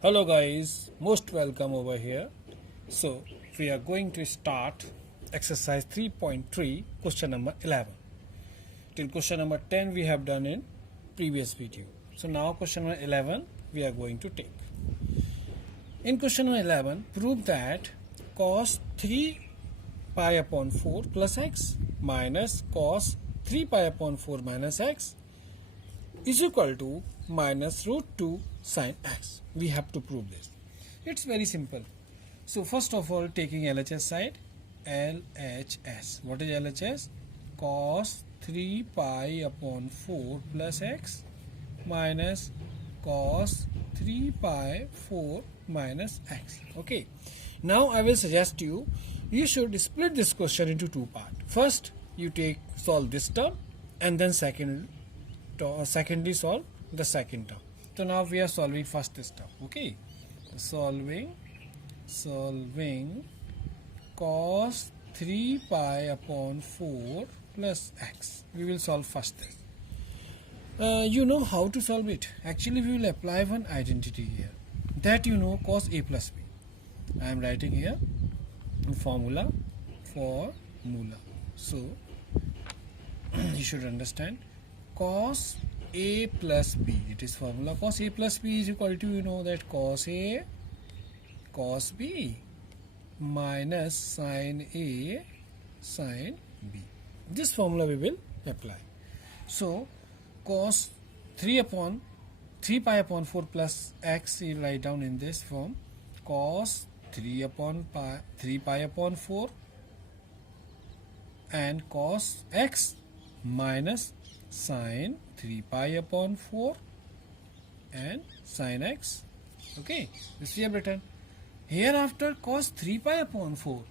Hello guys, most welcome over here. So we are going to start exercise 3.3 question number 11. Till question number 10 we have done in previous video. So now question number 11 we are going to take. In question number 11, prove that cos 3 pi upon 4 plus x minus cos 3 pi upon 4 minus x is equal to minus root 2 sin x. We have to prove this. It's very simple. So first of all, taking LHS side, LHS. What is LHS? Cos 3 pi upon 4 plus x minus cos 3 pi 4 minus x. Okay. Now I will suggest you should split this question into two parts. First, you solve this term, and then secondly solve the second term. So now we are solving first this term. Okay, solving cos 3 pi upon 4 plus x. We will solve first this. You know how to solve it. Actually, we will apply one identity here, that you know, cos a plus b. I am writing here formula. So you should understand cos a plus b. It is formula cos a plus b is equal to, you know, that cos a cos b minus sin a sin b. This formula we will apply. So cos 3 pi upon 4 plus x, you write down in this form, cos 3 pi upon 4 and cos x minus sin 3 pi upon 4 and sin x. Okay, this we have written. Hereafter cos 3 pi upon 4,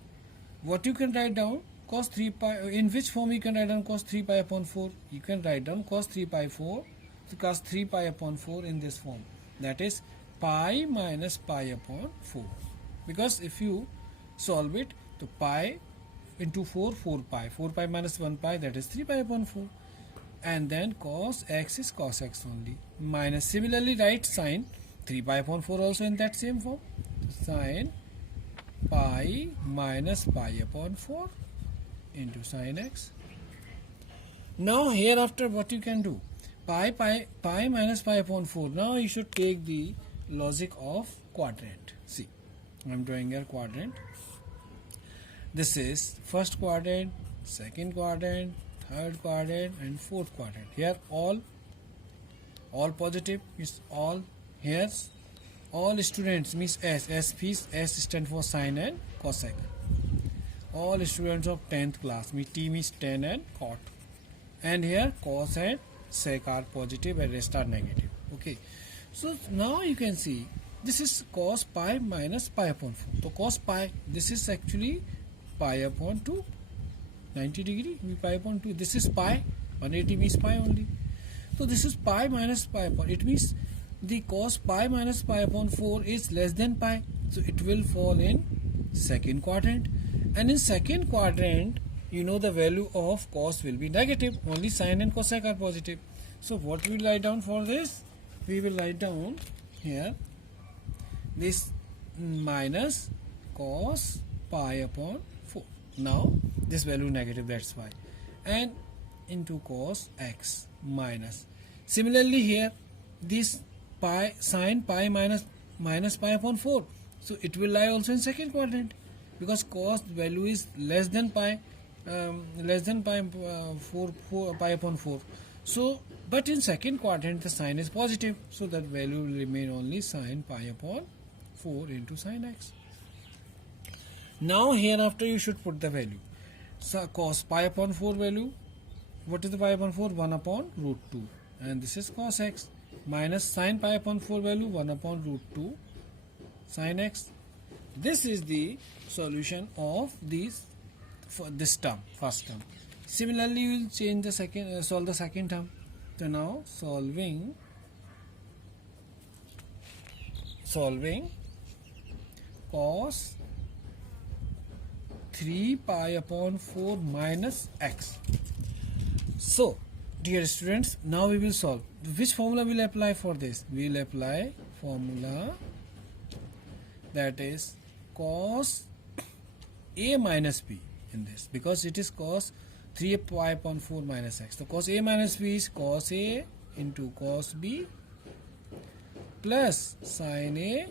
what you can write down? Cos 3 pi, in which form you can write down cos 3 pi upon 4? You can write down cos 3 pi 4, so cos 3 pi upon 4 in this form, that is pi minus pi upon 4. Because if you solve it, to pi into 4 pi minus 1 pi, that is 3 pi upon 4, and then cos x is cos x only, minus, similarly write sin 3 pi upon 4 also in that same form, sin pi minus pi upon 4 into sin x. Now hereafter what you can do, pi minus pi upon 4. Now you should take the logic of quadrant. See, I am drawing here quadrant. This is first quadrant, second quadrant, third quadrant and fourth quadrant. Here all positive is all. Here all students means S stand for sin and cosec. All students of 10th class, T means 10 and cot. And here cos and sec are positive and rest are negative. Okay, so now you can see this is cos pi minus pi upon 4. So cos pi, this is actually pi upon 2, 90 degree, pi upon 2. This is pi, 180 means pi only. So this is pi minus pi upon, it means the cos pi minus pi upon 4 is less than pi. So it will fall in second quadrant. And in second quadrant, you know, the value of cos will be negative. Only sin and cosec are positive. So what we will write down for this? We will write down here this minus cos pi upon 4. Now this value negative, that's why, and into cos x minus. Similarly here this pi sin pi minus pi upon 4. So it will lie also in second quadrant, because cos value is less than pi pi upon 4. So but in second quadrant the sign is positive, so that value will remain only sin pi upon 4 into sin x. Now hereafter you should put the value. So cos pi upon 4 value, what is the pi upon 4? 1 upon root 2, and this is cos x, minus sin pi upon 4 value, 1 upon root 2 sin x. This is the solution of this for this term, first term. Similarly you will change the second, solve the second term. So now solving cos 3 pi upon 4 minus x. So dear students, now we will solve. Which formula will apply for this? We will apply formula that is cos a minus b in this, because it is cos 3 pi upon 4 minus x. So cos a minus b is cos a into cos b plus sin a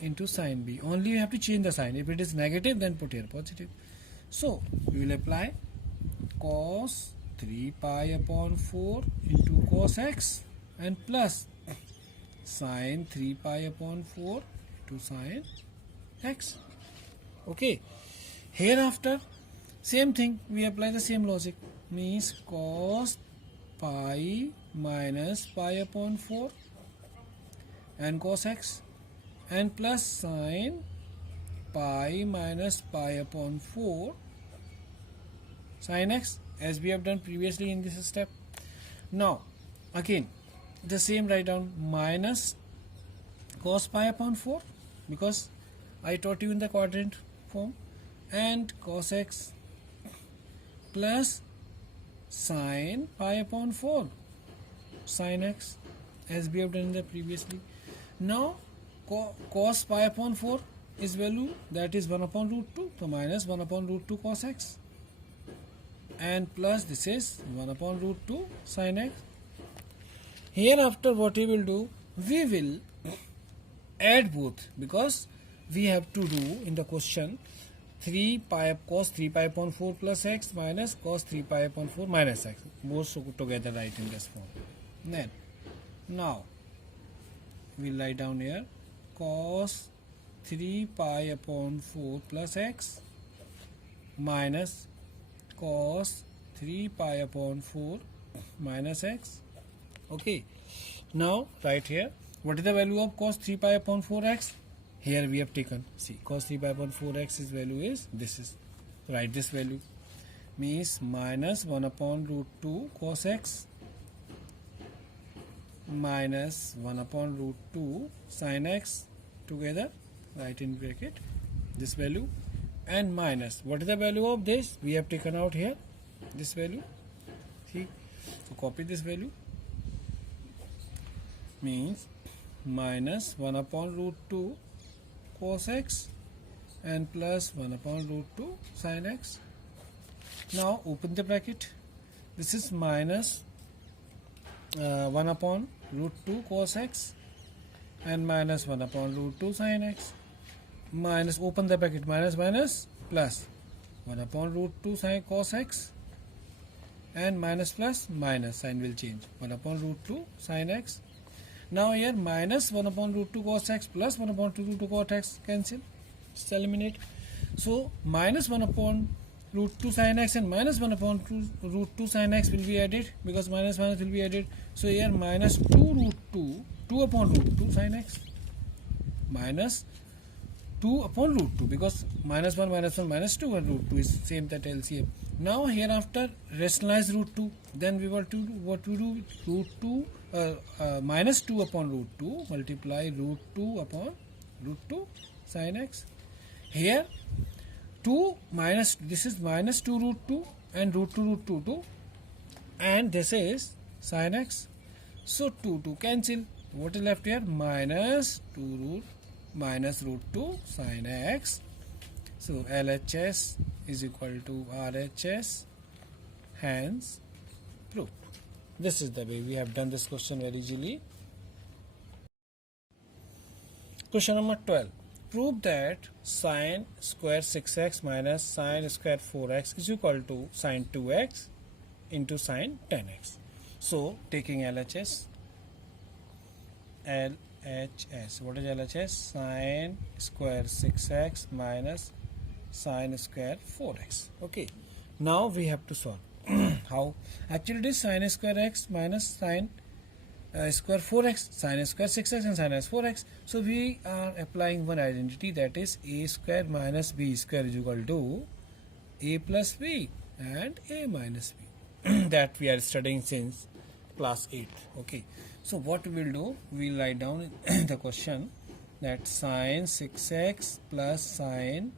into sin b. Only you have to change the sign. If it is negative, then put here positive. So we will apply cos 3 pi upon 4 into cos x and plus sin 3 pi upon 4 into sin x. Okay. Hereafter, same thing, we apply the same logic. Means cos pi minus pi upon 4 and cos x and plus sin pi minus pi upon 4 sin x, as we have done previously in this step. Now again the same, write down minus cos pi upon 4 because I taught you in the quadrant form, and cos x plus sin pi upon 4 sin x, as we have done in the previously. Now cos pi upon 4 is value, that is 1 upon root 2, so minus 1 upon root 2 cos x and plus this is 1 upon root 2 sin x. Hereafter what we will do, we will add both, because we have to do in the question 3 pi cos 3 pi upon 4 plus x minus cos 3 pi upon 4 minus x, both together write in this form. Then now we will write down here cos 3 pi upon 4 plus x minus cos 3 pi upon 4 minus x. Okay, now write here what is the value of cos 3 pi upon 4x. Here we have taken, see, cos 3 pi upon 4x is value is this is, write this value, means minus 1 upon root 2 cos x minus 1 upon root 2 sin x, together write in bracket this value, and minus what is the value of this, we have taken out here this value, see, so copy this value, means minus 1 upon root 2 cos x and plus 1 upon root 2 sin x. Now open the bracket, this is minus 1 upon root 2 cos x and minus 1 upon root 2 sin x, minus, open the bracket, minus minus plus 1 upon root 2 sin cos x and minus plus minus, sign will change, 1 upon root 2 sin x. Now here minus 1 upon root 2 cos x plus 1 upon root 2 cos x cancel, just eliminate. So minus 1 upon root 2 sin x and minus 1 upon root 2 sin x will be added, because minus minus will be added. So here minus 2 root 2, 2 upon root 2 sin x minus 2 upon root 2, because minus 1 minus 2 and root 2 is same, that LCM. Now hereafter rationalize root 2, then we were to do what we do, root 2 minus 2 upon root 2 multiply root 2 upon root 2 sin x. Here 2 minus, this is minus 2 root 2 and root 2 root 2 2, and this is sin x. So 2 cancel, what is left here, minus 2 root minus root 2 sin x. So LHS is equal to RHS, hence proved. This is the way we have done this question very easily. Question number 12. Prove that sin square 6x minus sin square 4x is equal to sin 2x into sin 10x. So taking LHS, what is LHS? Sin square 6x minus sin square 4x. Okay, now we have to solve. How? Actually it is sin square x minus sin square 4x, sin square 6x and sin square 4x. So we are applying one identity, that is a square minus b square is equal to a plus b and a minus b that we are studying since class 8. Okay, so what we will do, we will write down the question that sin 6x plus sin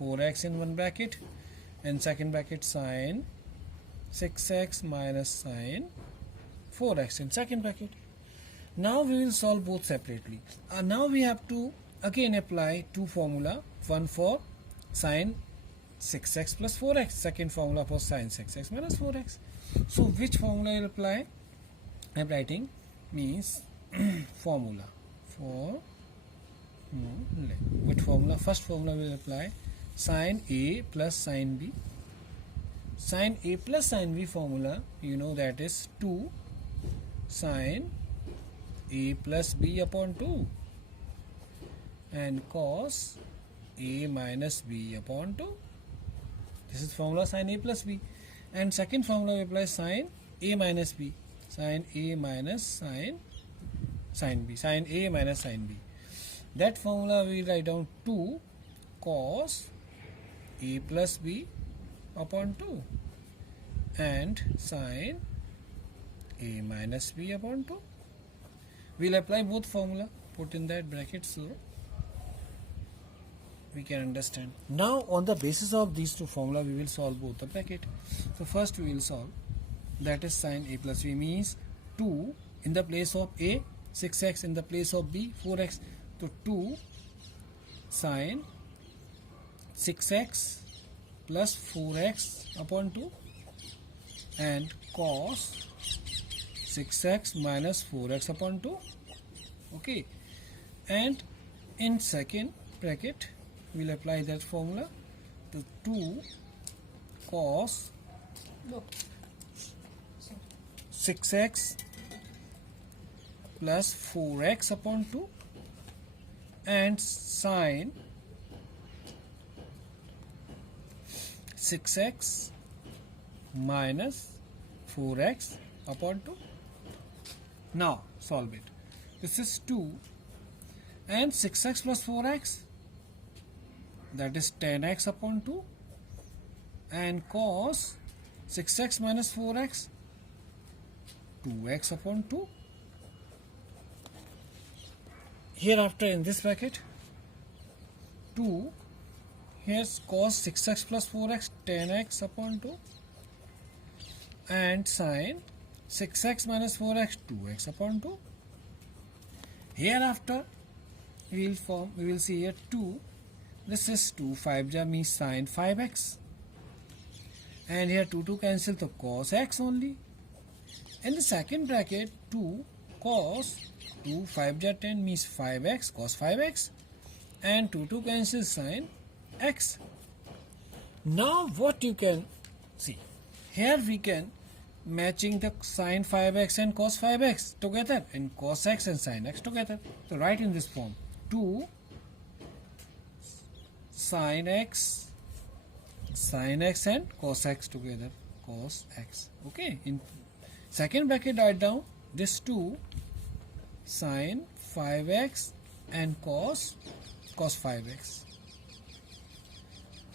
4x in one bracket and second bracket sin 6x minus sin 4x in second bracket. Now we will solve both separately. Now we have to again apply two formula, one for sine 6x plus 4x, second formula for sine 6x minus 4x. So which formula you will apply? I am writing means formula for which formula? First formula will apply sine A plus sine B. Sine A plus sine B formula, you know, that is 2 sine A plus B upon 2 and cos A minus B upon 2. This is formula sine A plus B. And second formula we apply sine A minus B. Sine A minus sine B. Sine A minus sine B. That formula we write down 2 cos A plus B upon 2 and sine A minus B upon 2. We'll apply both formula, put in that bracket so we can understand. Now on the basis of these two formula we will solve both the bracket. So first we will solve, that is sine A plus B means 2 in the place of A, 6x in the place of B, 4x. So 2 sine 6x plus 4x upon 2 and cos 6x minus 4x upon 2. Okay, and in second bracket we will apply that formula, the 2 cos 6x plus 4x upon 2 and sine 6x minus 4x upon 2. Now solve it. This is 2 and 6x plus 4x, that is 10x upon 2 and cos 6x minus 4x 2x upon 2. Hereafter in this bracket 2, here's cos 6x plus 4x 10x upon 2 and sine 6x minus 4x 2x upon 2. Hereafter we will see here 2, this is 2, 5 jar means sine 5x and here 2 cancel, so cos x only. In the second bracket 2 cos 2 5 jar 10 means 5x cos 5x and 2 cancel sine x. Now what you can see here, we can matching the sine 5x and cos 5x together and cos x and sine x together. So write in this form 2 sine x and cos x together, cos x. Okay, in second bracket write down this 2 sine 5x and cos 5x.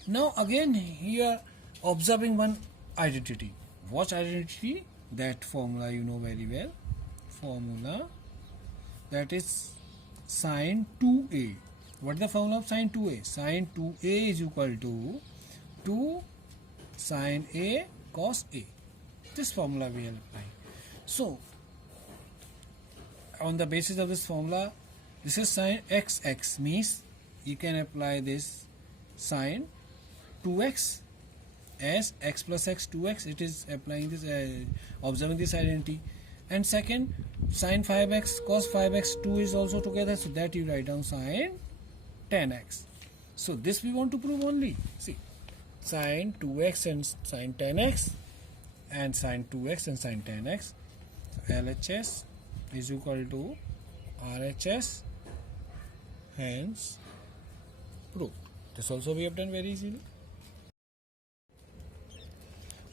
Now again here observing one identity. What identity? That formula you know very well. Formula that is sine 2a. What is the formula of sine 2a? Sine 2a is equal to 2 sine a cos a. This formula we will apply. So on the basis of this formula, this is sine xx means you can apply this sine 2x as x plus x 2x. It is applying this observing this identity. And second, sine 5x cos 5x 2 is also together, so that you write down sine 10x. So this we want to prove only. See, sine 2x and sine 10x and sine 2x and sine 10x. So LHS is equal to RHS, hence proved. This also we have done very easily.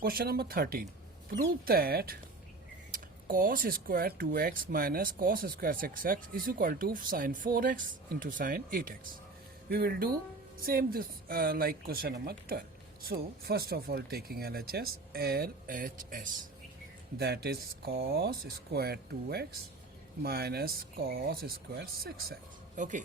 Question number 13. Prove that cos square 2x minus cos square 6x is equal to sine 4x into sine 8x. We will do same this like question number 12. So first of all taking LHS, that is cos square 2x minus cos square 6x. Okay.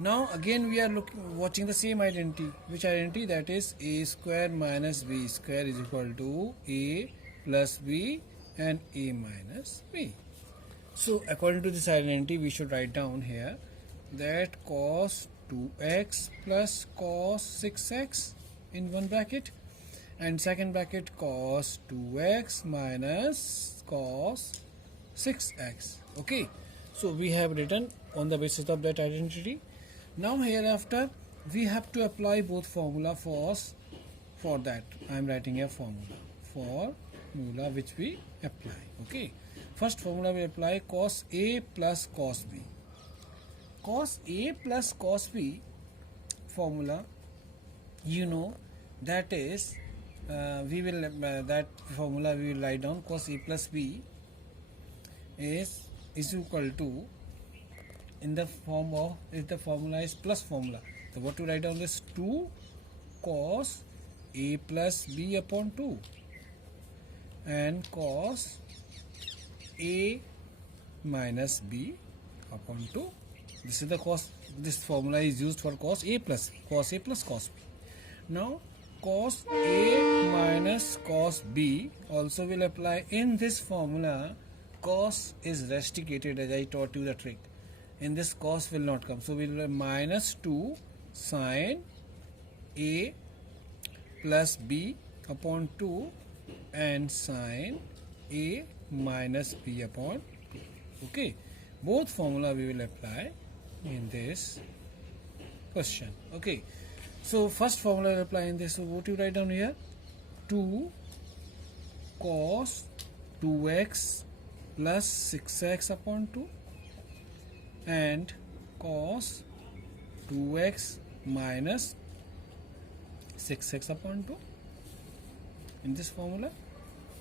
Now again we are watching the same identity. Which identity? That is a square minus b square is equal to a plus b and a minus b. So according to this identity we should write down here that cos 2x plus cos 6x in one bracket, and second bracket cos 2x minus cos 6x. Okay, so we have written on the basis of that identity. Now hereafter we have to apply both formula for that. I am writing a formula which we apply. Okay, first formula we apply cos A plus cos B. Cos A plus cos B formula, you know, that is that formula we will write down. Cos A plus B is equal to, in the form of, if the formula is plus formula, so what to write down is 2 cos A plus B upon 2 and cos A minus B upon 2. This is the cos. This formula is used for cos A plus cos B. Now cos A minus cos B also will apply. In this formula, cos is rusticated, as I taught you the trick. In this, cos will not come, so we will have minus 2 sin A plus B upon 2 and sin A minus B upon 2. Okay, both formula we will apply in this question. Okay, so first formula will apply in this. So what you write down here? 2 cos 2x plus 6x upon 2 and cos 2x minus 6x upon 2. In this formula,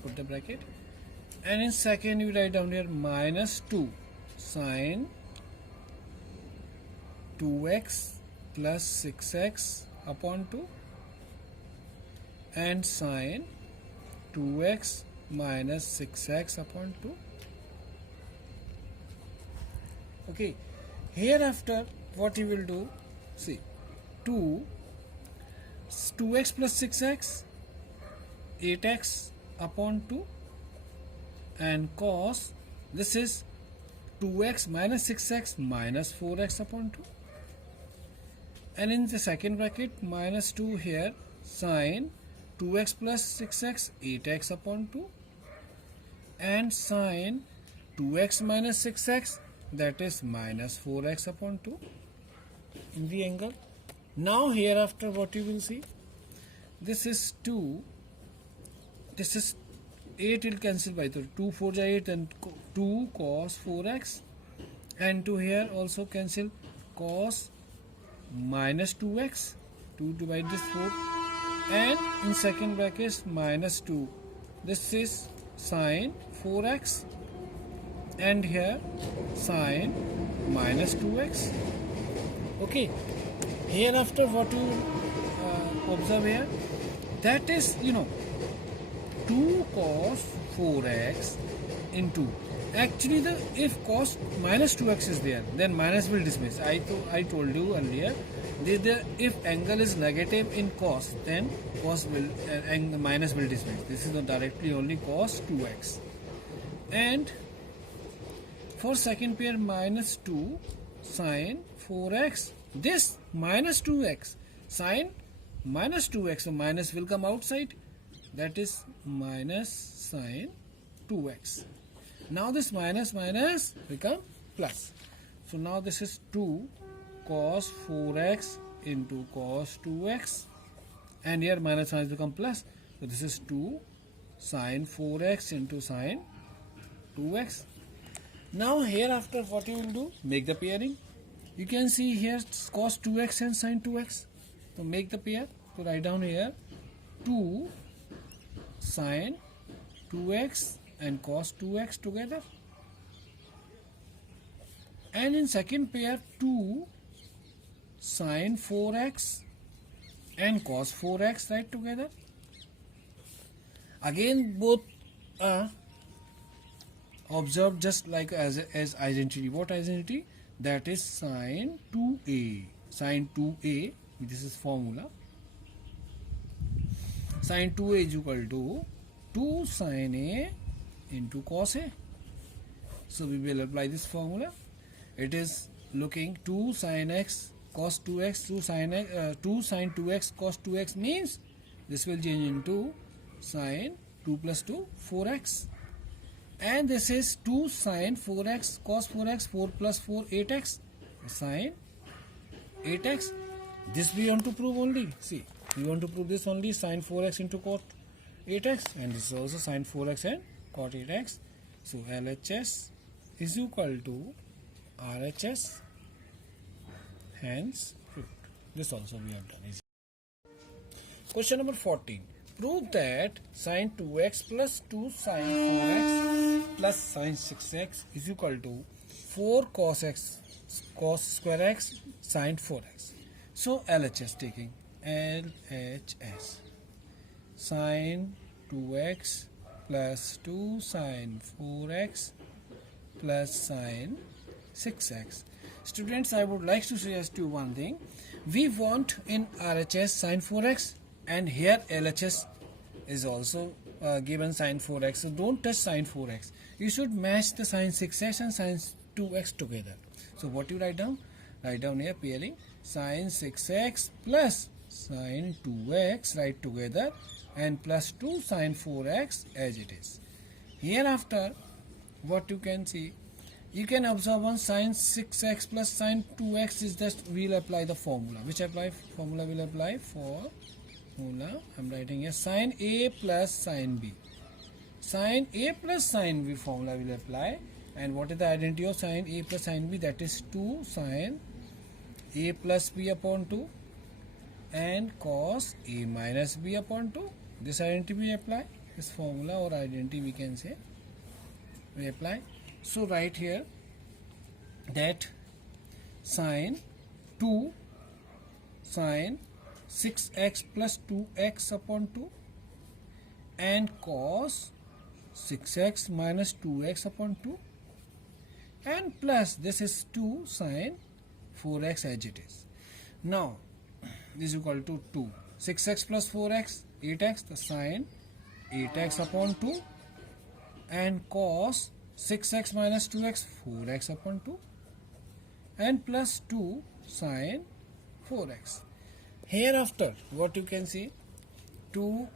put the bracket, and in second you write down here minus 2 sin 2x plus 6x upon 2 and sin 2x minus 6x upon 2. Okay, hereafter what you will do, see, 2x plus 6x 8x upon 2 and cos, this is 2x minus 6x minus 4x upon 2, and in the second bracket minus 2 here sin 2x plus 6x 8x upon 2 and sin 2x minus 6x, that is minus 4x upon 2 in the angle. Now hereafter what you will see, this is 2, this is 8 will cancel by 2, 2 4 is 8 and 2 cos 4x, and 2 here also cancel, cos minus 2x, 2 divide this 4, and in second bracket minus 2, this is sin 4x, and here sin minus 2x. Okay, hereafter what you observe here, that is, 2 cos 4x into, actually the, if cos minus 2x is there, then minus will dismiss. I told you earlier, if angle is negative in cos, then cos will and minus will dismiss. This is not directly only cos 2x, and for second pair minus 2 sin 4x, this minus 2x sin minus 2x, so minus will come outside, that is minus sin 2x. Now this minus become plus, so now this is 2 cos 4x into cos 2x, and here minus become plus, so this is 2 sin 4x into sin 2x. Now hereafter what you will do, make the pairing. You can see here cos 2x and sin 2x, so make the pair. So write down here 2 sin 2x and cos 2x together, and in second pair 2 sin 4x and cos 4x write together. Again both observe just like as identity. What identity? That is sin 2a. Sin 2a, this is formula. Sin 2a is equal to 2 sin a into cos a. So we will apply this formula. It is looking 2 sin x cos 2x, 2 sin 2x cos 2x means this will change into sin 2 plus 2 4x, and this is 2 sin 4x cos 4x, 4 plus 4 8x sin 8x. This we want to prove only. See, we want to prove this only, sin 4x into cot 8x, and this is also sin 4x and cot 8x. So LHS is equal to RHS, hence proved. This also we have done. Question number 14. Prove that sin 2x plus 2 sin 4x plus sin 6x is equal to 4 cos x cos square x sin 4x. So LHS taking LHS, sin 2x plus 2 sin 4x plus sin 6x. Students, I would like to suggest you one thing. We want in RHS sin 4x, and here LHS is also given sin 4x. So don't touch sin 4x. You should match the sin 6x and sin 2x together. So what you write down? Write down here pairing sin 6x plus sin 2x, write together, and plus 2 sin 4x as it is. Hereafter, what you can see, you can observe on sin 6x plus sin 2x is just we'll apply the formula. Which formula will apply? Formula I'm writing here, sin A plus sin B. Sin A plus sin B formula will apply. And what is the identity of sin A plus sin B? That is 2 sin A plus B upon 2 and cos A minus B upon 2. This identity we apply. This formula or identity we can say we apply. So write here that sin 2 sin 6x plus 2x upon 2 and cos 6x minus 2x upon 2 and plus this is 2 sin 4x as it is. Now this is equal to 2. 6x plus 4x 8x, the sin 8x upon 2 and cos 6x minus 2x 4x upon 2 and plus 2 sin 4x. Hereafter what you can see, 2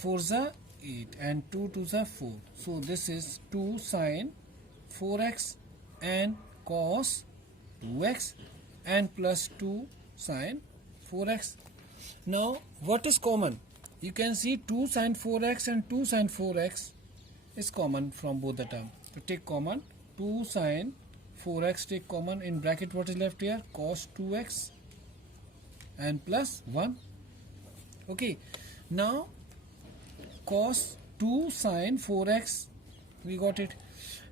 4s are 8 and 2 2s are 4. So this is 2 sin 4x and cos 2x and plus 2 sin 4x. Now what is common? You can see 2 sin 4x and 2 sin 4x is common from both the terms. So take common 2 sin 4x, take common, in bracket what is left here? Cos 2x and plus 1. Okay, now cos 2 sin 4x, we got it.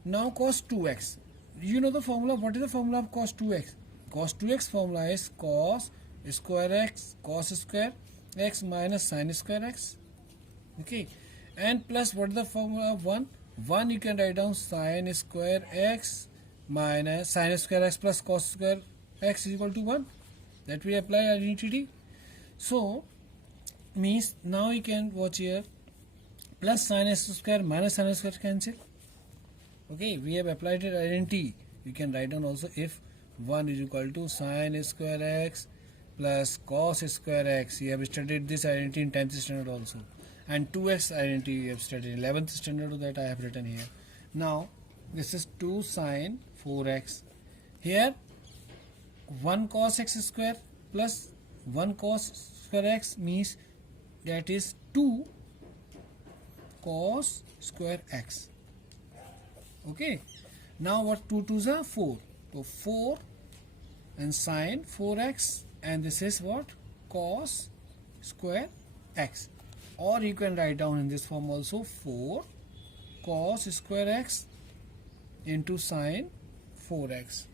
Now cos 2x, you know the formula. What is the formula of cos 2x? Cos 2x formula is cos square x cos square x minus sin square x. Okay, and plus what is the formula of 1? 1 you can write down sin square x minus sin square x plus cos square x is equal to 1. That we apply identity. So means now you can watch here, plus sin s square minus sin square cancel. Okay, we have applied it identity. You can write down also if 1 is equal to sin square x plus cos square x. You have studied this identity in 10th standard also, and 2x identity you have studied in 11th standard, that I have written here. Now this is 2 sin 4x. Here 1 cos x square plus 1 cos square x means that is 2 cos square x. Okay, now what 2 2s are 4. So 4 and sin 4x, and this is what? Cos square x. Or you can write down in this form also 4 cos square x into sin 4x.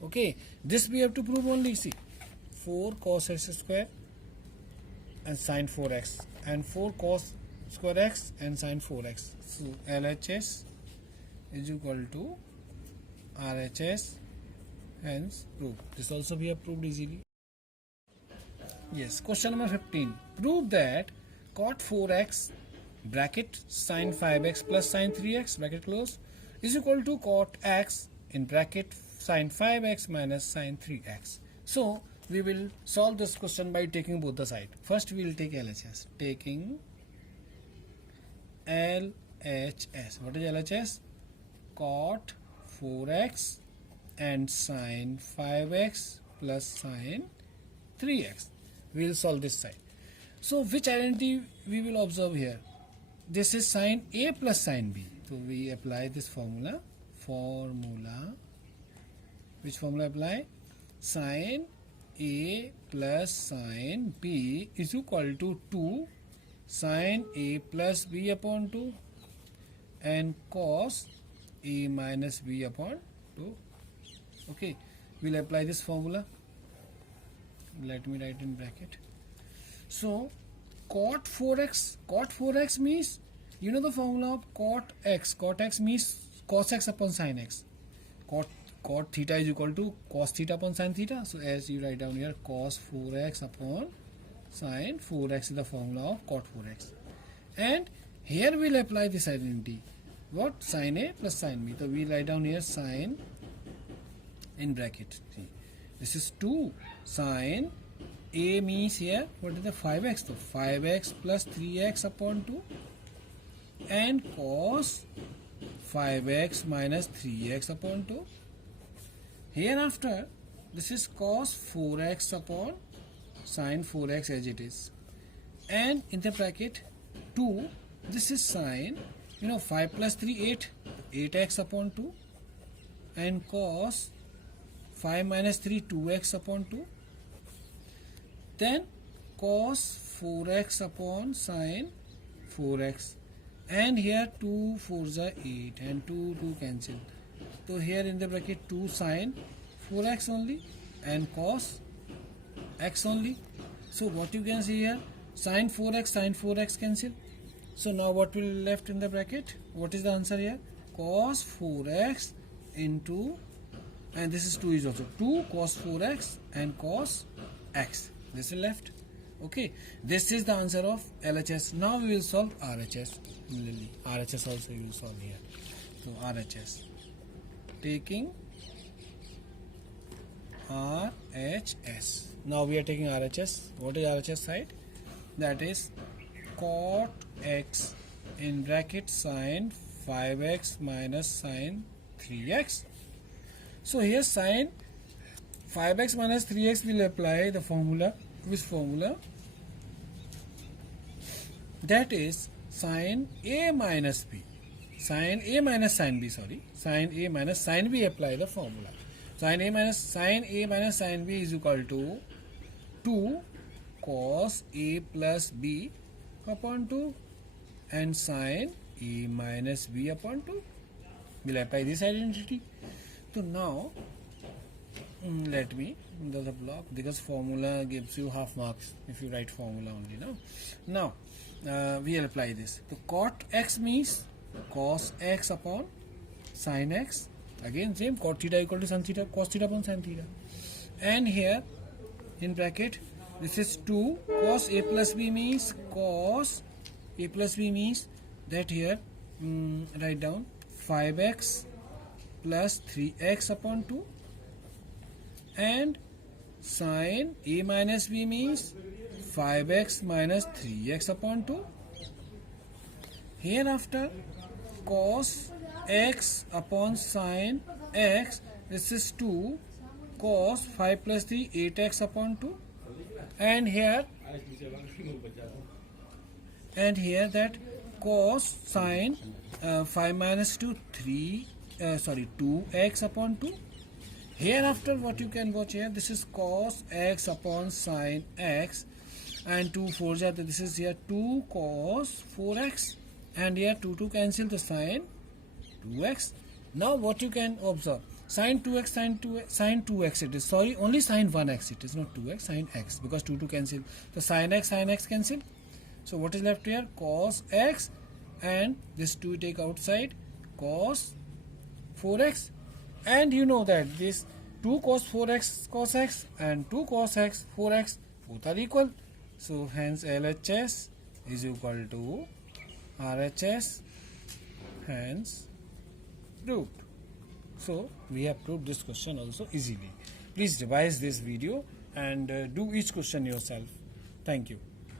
Okay, this we have to prove only. See, 4 cos x square and sin 4x and 4 cos square x and sin 4x. So LHS is equal to RHS, hence proved. This also we have proved easily. Yes, question number 15. Prove that cot 4x bracket sin 5x plus sin 3x bracket close is equal to cot x in bracket sine 5x minus sine 3x. So we will solve this question by taking both the side. First we will take LHS. Taking LHS. What is LHS? Cot 4x and sine 5x plus sine 3x. We will solve this side. So which identity we will observe here? This is sine A plus sine B. So we apply this formula. Which formula apply? Sine A plus sine B is equal to 2 sine A plus B upon 2 and cos A minus B upon 2. Okay, we'll apply this formula. Let me write in bracket. So cot 4x means, you know the formula of cot x. Cot x means cos x upon sin x. Cot theta is equal to cos theta upon sin theta. So as you write down here, cos 4x upon sin 4x is the formula of cot 4x. And here we'll apply this identity. What? Sin A plus sin B. So we write down here sin in bracket. See, this is 2 sin A means here, what is the 5x? So 5x plus 3x upon 2 and cos 5x minus 3x upon 2. Hereafter, this is cos 4x upon sin 4x as it is. And in the bracket 2, this is sin, 5 plus 3, 8. 8x upon 2 and cos 5 minus 3, 2x upon 2. Then cos 4x upon sin 4x. And here 2 4s are 8 and 2 cancel. So here in the bracket 2 sin 4x only and cos x only. So what you can see here, sin 4x cancel. So now what will left in the bracket? What is the answer here? Cos 4x into, and this is 2 is also 2 cos 4x and cos x. This is left. Okay, this is the answer of LHS. Now we will solve RHS. RHS also you will solve here. So RHS. Taking RHS. Now we are taking RHS. What is RHS side? That is cot x in bracket sine 5x minus sine 3x. So here sine 5x minus 3x will apply the formula. Which formula? That is sine A minus B. Sine A minus sine B, sorry. Sine A minus sine B apply the formula. Sine A minus sine B is equal to 2 cos A plus B upon 2 and sine A minus B upon 2. We'll apply this identity. So now let me do the block, because formula gives you half marks if you write formula only. Now we will apply this. So cot x means cos x upon sin x. Again same, cot theta equal to sin theta, cos theta upon sin theta. And here in bracket this is 2 cos A plus B means cos A plus B means that here write down 5x plus 3x upon 2 and sin A minus B means 5x minus 3x upon 2. Hereafter cos x upon sin x, this is 2 cos 5 plus 3, 8x upon 2. And here that cos sin 5 minus 2, 2x upon 2. Hereafter what you can watch here, this is cos x upon sin x and 2 4s are, this is here 2 cos 4x and here 2 cancel the sin 2x. Now what you can observe, sin 2x it is, sorry, only sin 1x it is, not 2x, sin x, because 2 cancel. So sin x cancel. So what is left here? Cos x and this 2 take outside, cos 4x. And you know that this 2 cos 4x cos x and 2 cos x 4x both are equal. So hence LHS is equal to RHS, hence proved. So we have proved this question also easily. Please revise this video and do each question yourself. Thank you.